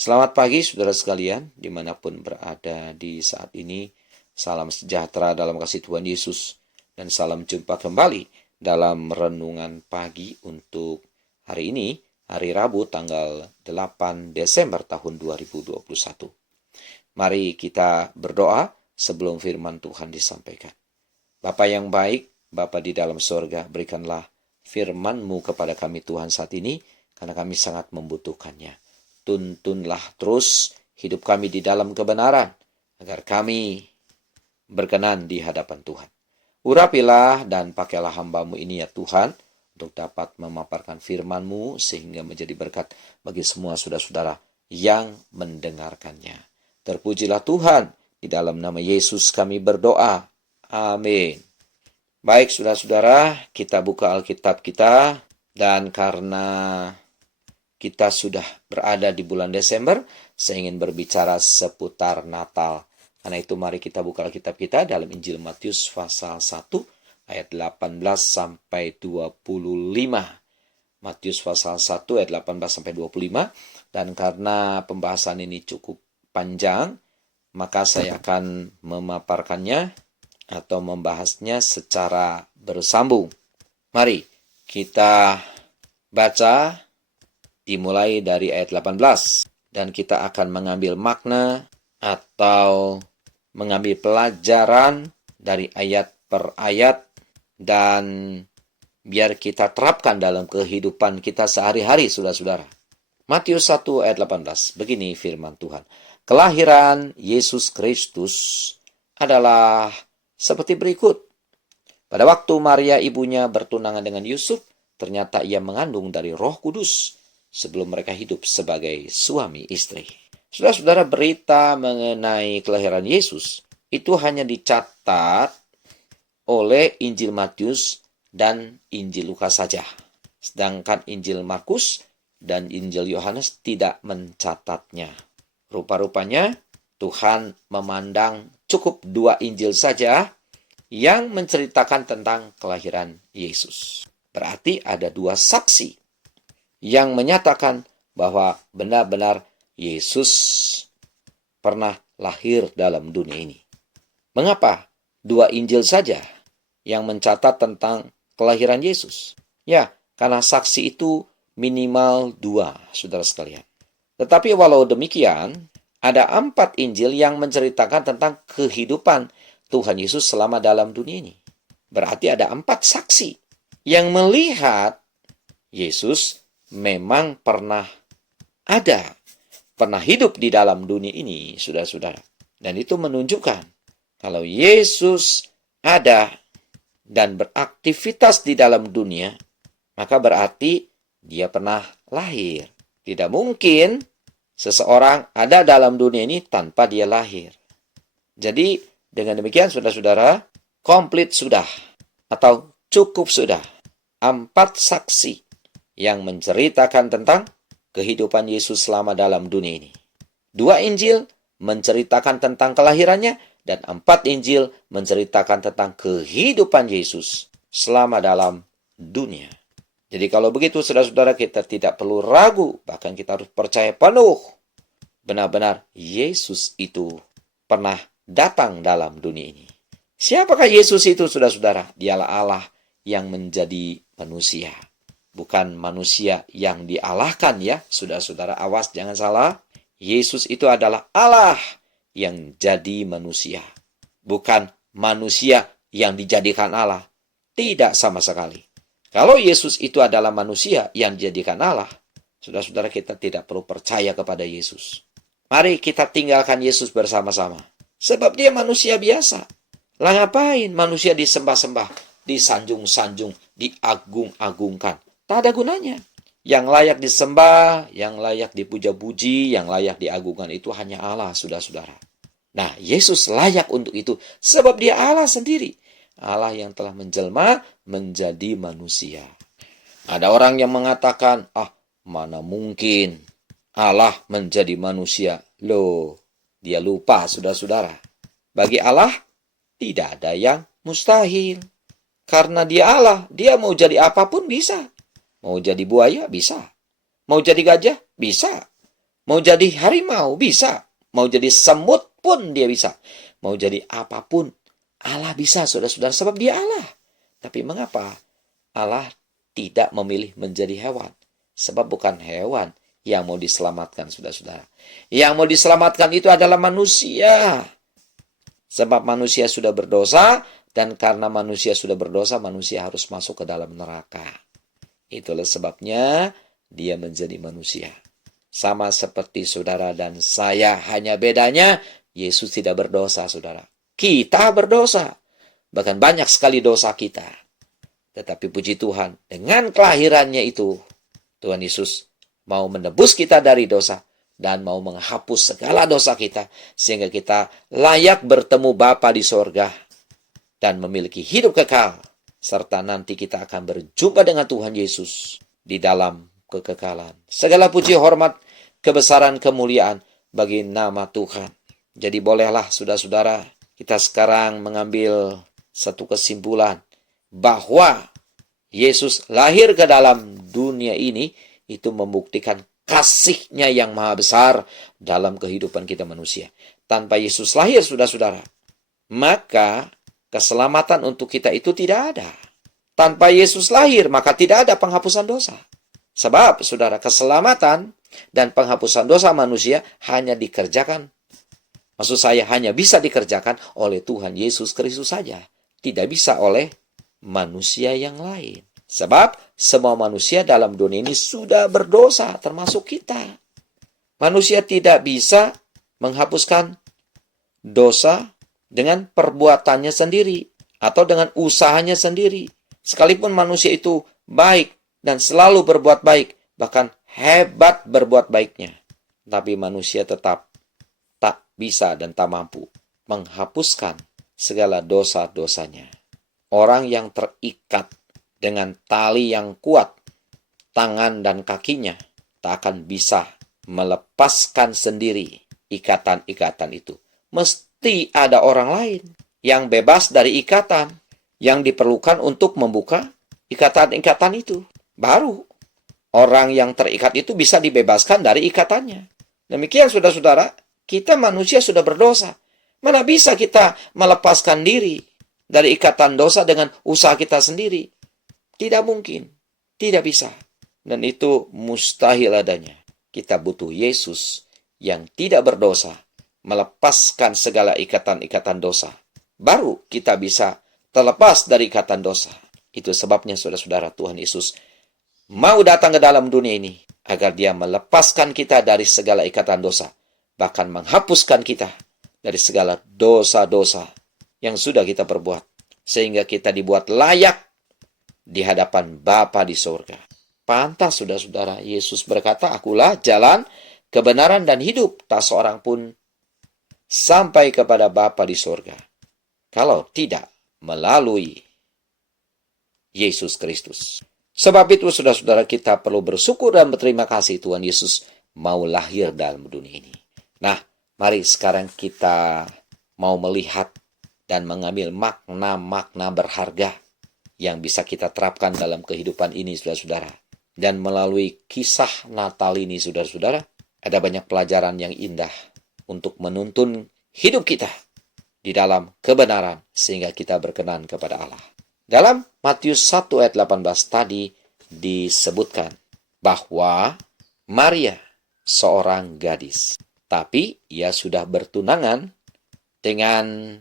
Selamat pagi saudara sekalian, dimanapun berada di saat ini. Salam sejahtera dalam kasih Tuhan Yesus. Dan salam jumpa kembali dalam renungan pagi untuk hari ini, hari Rabu tanggal 8 Desember tahun 2021. Mari kita berdoa sebelum firman Tuhan disampaikan. Bapa yang baik, Bapa di dalam sorga, berikanlah firman-Mu kepada kami Tuhan saat ini, karena kami sangat membutuhkannya. Tuntunlah terus hidup kami di dalam kebenaran, agar kami berkenan di hadapan Tuhan. Urapilah dan pakailah hamba-Mu ini ya Tuhan, untuk dapat memaparkan firman-Mu, sehingga menjadi berkat bagi semua saudara-saudara yang mendengarkannya. Terpujilah Tuhan, di dalam nama Yesus kami berdoa. Amin. Baik saudara-saudara, kita buka Alkitab kita, dan karena kita sudah berada di bulan Desember, saya ingin berbicara seputar Natal. Karena itu mari kita buka Alkitab kita dalam Injil Matius pasal 1 ayat 18 sampai 25. Matius pasal 1 ayat 18 sampai 25. Dan karena pembahasan ini cukup panjang, maka saya akan memaparkannya atau membahasnya secara bersambung. Mari kita baca dimulai dari ayat 18, dan kita akan mengambil makna atau mengambil pelajaran dari ayat per ayat, dan biar kita terapkan dalam kehidupan kita sehari-hari, saudara-saudara. Matius 1 ayat 18, begini firman Tuhan. Kelahiran Yesus Kristus adalah seperti berikut. Pada waktu Maria ibunya bertunangan dengan Yusuf, ternyata ia mengandung dari Roh Kudus sebelum mereka hidup sebagai suami istri. Saudara-saudara, berita mengenai kelahiran Yesus itu hanya dicatat oleh Injil Matius dan Injil Lukas saja. Sedangkan Injil Markus dan Injil Yohanes tidak mencatatnya. Rupa-rupanya Tuhan memandang cukup 2 Injil saja yang menceritakan tentang kelahiran Yesus. Berarti ada 2 saksi yang menyatakan bahwa benar-benar Yesus pernah lahir dalam dunia ini. Mengapa 2 Injil saja yang mencatat tentang kelahiran Yesus? Ya, karena saksi itu minimal 2, saudara sekalian. Tetapi walau demikian, ada 4 Injil yang menceritakan tentang kehidupan Tuhan Yesus selama dalam dunia ini. Berarti ada 4 saksi yang melihat Yesus memang pernah hidup di dalam dunia ini, saudara-saudara. Dan itu menunjukkan kalau Yesus ada dan beraktivitas di dalam dunia, maka berarti dia pernah lahir. Tidak mungkin seseorang ada dalam dunia ini tanpa dia lahir. Jadi dengan demikian, saudara-saudara, komplit sudah atau cukup sudah 4 saksi yang menceritakan tentang kehidupan Yesus selama dalam dunia ini. 2 Injil menceritakan tentang kelahirannya, dan 4 Injil menceritakan tentang kehidupan Yesus selama dalam dunia. Jadi kalau begitu, saudara-saudara, kita tidak perlu ragu, bahkan kita harus percaya penuh. Benar-benar Yesus itu pernah datang dalam dunia ini. Siapakah Yesus itu, saudara-saudara? Dialah Allah yang menjadi manusia. Bukan manusia yang dialahkan ya, saudara-saudara, awas jangan salah. Yesus itu adalah Allah yang jadi manusia. Bukan manusia yang dijadikan Allah. Tidak sama sekali. Kalau Yesus itu adalah manusia yang dijadikan Allah, saudara-saudara, kita tidak perlu percaya kepada Yesus. Mari kita tinggalkan Yesus bersama-sama. Sebab dia manusia biasa. Lah ngapain manusia disembah-sembah, disanjung-sanjung, diagung-agungkan? Tak ada gunanya. Yang layak disembah, yang layak dipuja-puji, yang layak diagungkan itu hanya Allah, saudara-saudara. Nah, Yesus layak untuk itu, sebab dia Allah sendiri. Allah yang telah menjelma menjadi manusia. Ada orang yang mengatakan, mana mungkin Allah menjadi manusia. Loh, dia lupa, saudara-saudara. Bagi Allah, tidak ada yang mustahil. Karena dia Allah, dia mau jadi apapun bisa. Mau jadi buaya? Bisa. Mau jadi gajah? Bisa. Mau jadi harimau bisa. Mau jadi semut pun dia bisa. Mau jadi apapun Allah bisa, saudara-saudara, sebab dia Allah. Tapi mengapa Allah tidak memilih menjadi hewan? Sebab bukan hewan yang mau diselamatkan, saudara-saudara. Yang mau diselamatkan itu adalah manusia. Sebab manusia sudah berdosa, dan karena manusia sudah berdosa, manusia harus masuk ke dalam neraka. Itulah sebabnya dia menjadi manusia. Sama seperti saudara dan saya, hanya bedanya Yesus tidak berdosa, saudara. Kita berdosa. Bahkan banyak sekali dosa kita. Tetapi puji Tuhan, dengan kelahirannya itu, Tuhan Yesus mau menebus kita dari dosa dan mau menghapus segala dosa kita, sehingga kita layak bertemu Bapa di sorga dan memiliki hidup kekal, serta nanti kita akan berjumpa dengan Tuhan Yesus di dalam kekekalan. Segala puji, hormat, kebesaran, kemuliaan bagi nama Tuhan. Jadi bolehlah saudara-saudara, kita sekarang mengambil satu kesimpulan bahwa Yesus lahir ke dalam dunia ini itu membuktikan kasih-Nya yang maha besar dalam kehidupan kita manusia. Tanpa Yesus lahir, saudara-saudara, maka keselamatan untuk kita itu tidak ada. Tanpa Yesus lahir, maka tidak ada penghapusan dosa. Sebab, saudara, keselamatan dan penghapusan dosa manusia hanya dikerjakan, maksud saya hanya bisa dikerjakan oleh Tuhan Yesus Kristus saja. Tidak bisa oleh manusia yang lain. Sebab semua manusia dalam dunia ini sudah berdosa, termasuk kita. Manusia tidak bisa menghapuskan dosa dengan perbuatannya sendiri atau dengan usahanya sendiri. Sekalipun manusia itu baik dan selalu berbuat baik, bahkan hebat berbuat baiknya, tapi manusia tetap tak bisa dan tak mampu menghapuskan segala dosa-dosanya. Orang yang terikat dengan tali yang kuat, tangan dan kakinya, tak akan bisa melepaskan sendiri ikatan-ikatan itu. Mesti ada orang lain yang bebas dari ikatan, yang diperlukan untuk membuka ikatan-ikatan itu. Baru orang yang terikat itu bisa dibebaskan dari ikatannya. Demikian, saudara-saudara, kita manusia sudah berdosa. Mana bisa kita melepaskan diri dari ikatan dosa dengan usaha kita sendiri? Tidak mungkin. Tidak bisa. Dan itu mustahil adanya. Kita butuh Yesus yang tidak berdosa melepaskan segala ikatan-ikatan dosa. Baru kita bisa terlepas dari ikatan dosa. Itu sebabnya, saudara-saudara, Tuhan Yesus mau datang ke dalam dunia ini agar Dia melepaskan kita dari segala ikatan dosa, bahkan menghapuskan kita dari segala dosa-dosa yang sudah kita perbuat, sehingga kita dibuat layak di hadapan Bapa di sorga. Pantas, saudara-saudara, Yesus berkata, "Akulah jalan, kebenaran, dan hidup. Tak seorang pun sampai kepada Bapa di sorga kalau tidak melalui Yesus Kristus." Sebab itu, saudara-saudara, kita perlu bersyukur dan berterima kasih Tuhan Yesus mau lahir dalam dunia ini. Nah, mari sekarang kita mau melihat dan mengambil makna-makna berharga yang bisa kita terapkan dalam kehidupan ini, saudara-saudara. Dan melalui kisah Natal ini, saudara-saudara, ada banyak pelajaran yang indah untuk menuntun hidup kita di dalam kebenaran, sehingga kita berkenan kepada Allah. Dalam Matius 1 ayat 18 tadi disebutkan bahwa Maria seorang gadis, tapi ia sudah bertunangan dengan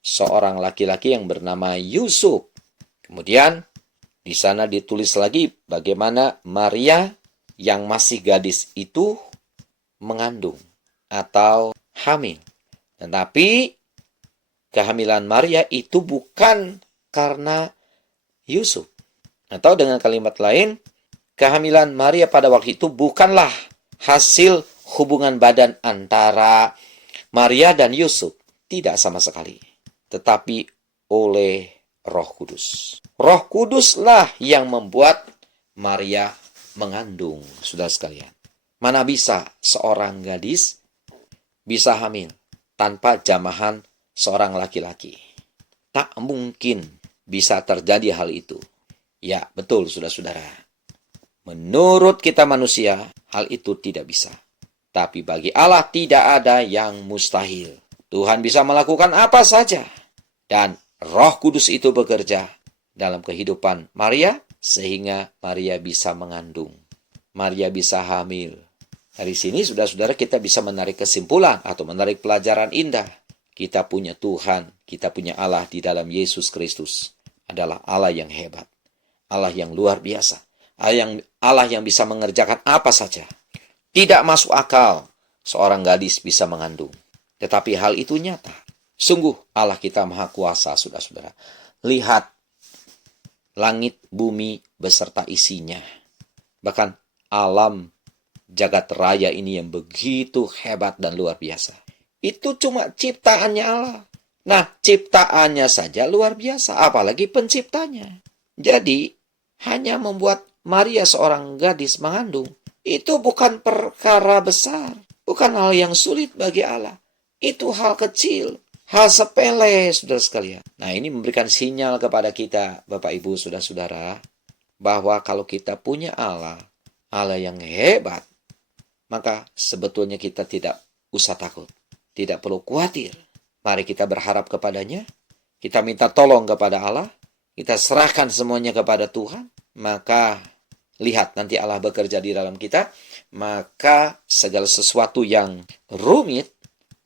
seorang laki-laki yang bernama Yusuf. Kemudian di sana ditulis lagi bagaimana Maria yang masih gadis itu mengandung atau hamil. Tetapi kehamilan Maria itu bukan karena Yusuf. Atau dengan kalimat lain, kehamilan Maria pada waktu itu bukanlah hasil hubungan badan antara Maria dan Yusuf. Tidak sama sekali. Tetapi oleh Roh Kudus. Roh Kuduslah yang membuat Maria mengandung, saudara sekalian. Mana bisa seorang gadis bisa hamil tanpa jamahan seorang laki-laki? Tak mungkin bisa terjadi hal itu. Ya, betul, saudara-saudara. Menurut kita manusia, hal itu tidak bisa. Tapi bagi Allah tidak ada yang mustahil. Tuhan bisa melakukan apa saja. Dan Roh Kudus itu bekerja dalam kehidupan Maria, sehingga Maria bisa mengandung. Maria bisa hamil. Dari sini, saudara-saudara, kita bisa menarik kesimpulan atau menarik pelajaran indah. Kita punya Tuhan, kita punya Allah di dalam Yesus Kristus. Adalah Allah yang hebat. Allah yang luar biasa. Allah yang bisa mengerjakan apa saja. Tidak masuk akal seorang gadis bisa mengandung. Tetapi hal itu nyata. Sungguh Allah kita maha kuasa, saudara-saudara. Lihat langit, bumi, beserta isinya. Bahkan alam jagat raya ini yang begitu hebat dan luar biasa. Itu cuma ciptaannya Allah. Nah, ciptaannya saja luar biasa, apalagi penciptanya. Jadi, hanya membuat Maria seorang gadis mengandung, itu bukan perkara besar. Bukan hal yang sulit bagi Allah. Itu hal kecil, hal sepele, saudara sekalian. Nah, ini memberikan sinyal kepada kita, Bapak, Ibu, saudara-saudara, bahwa kalau kita punya Allah yang hebat, maka sebetulnya kita tidak usah takut. Tidak perlu khawatir. Mari kita berharap kepadanya. Kita minta tolong kepada Allah. Kita serahkan semuanya kepada Tuhan. Maka lihat nanti Allah bekerja di dalam kita. Maka segala sesuatu yang rumit,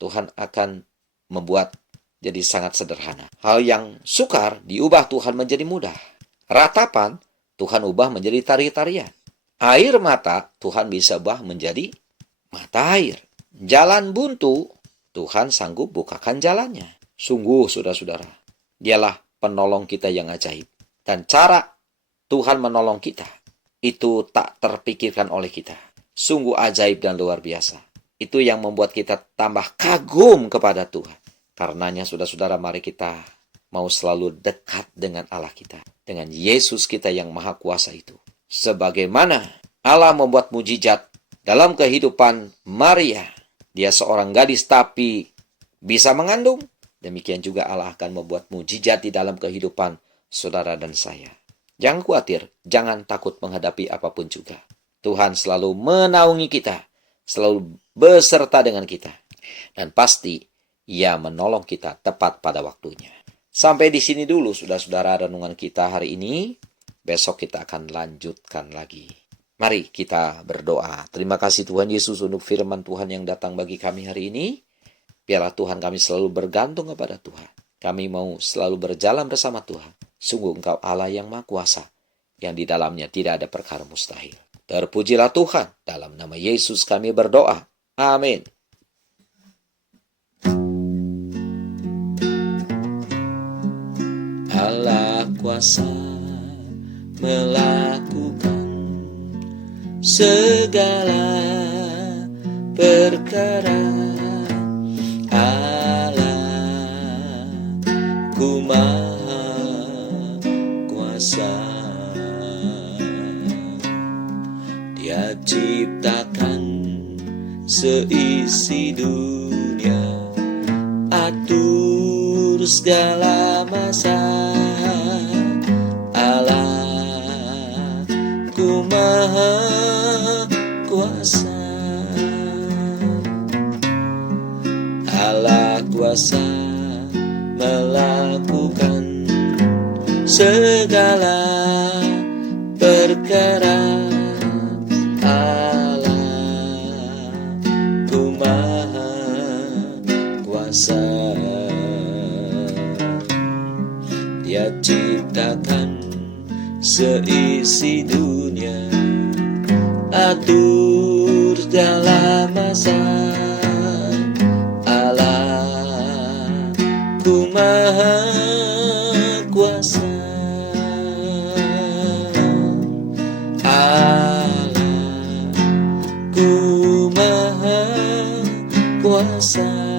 Tuhan akan membuat jadi sangat sederhana. Hal yang sukar diubah Tuhan menjadi mudah. Ratapan Tuhan ubah menjadi tari-tarian. Air mata Tuhan bisa ubah menjadi mata air. Jalan buntu Tuhan sanggup bukakan jalannya. Sungguh, saudara-saudara, dialah penolong kita yang ajaib. Dan cara Tuhan menolong kita itu tak terpikirkan oleh kita. Sungguh ajaib dan luar biasa. Itu yang membuat kita tambah kagum kepada Tuhan. Karenanya, saudara-saudara, mari kita mau selalu dekat dengan Allah kita. Dengan Yesus kita yang maha kuasa itu. Sebagaimana Allah membuat mujizat dalam kehidupan Maria. Dia seorang gadis tapi bisa mengandung. Demikian juga Allah akan membuat mujizat di dalam kehidupan saudara dan saya. Jangan khawatir, jangan takut menghadapi apapun juga. Tuhan selalu menaungi kita, selalu beserta dengan kita. Dan pasti Ia menolong kita tepat pada waktunya. Sampai di sini dulu saudara-saudara renungan kita hari ini. Besok kita akan lanjutkan lagi. Mari kita berdoa. Terima kasih Tuhan Yesus untuk firman Tuhan yang datang bagi kami hari ini. Biarlah Tuhan kami selalu bergantung kepada Tuhan. Kami mau selalu berjalan bersama Tuhan. Sungguh Engkau Allah yang Maha Kuasa, yang di dalamnya tidak ada perkara mustahil. Terpujilah Tuhan. Dalam nama Yesus kami berdoa. Amin. Allah kuasa melakukan segala perkara. Allahku maha kuasa. Dia ciptakan seisi dunia, atur segala masa. Allahku maha kuasa. Allah kuasa melakukan segala perkara. Allahku maha kuasa. Dia ciptakan seisi dunia, atur segala masa. Allahku maha kuasa. Allahku maha kuasa.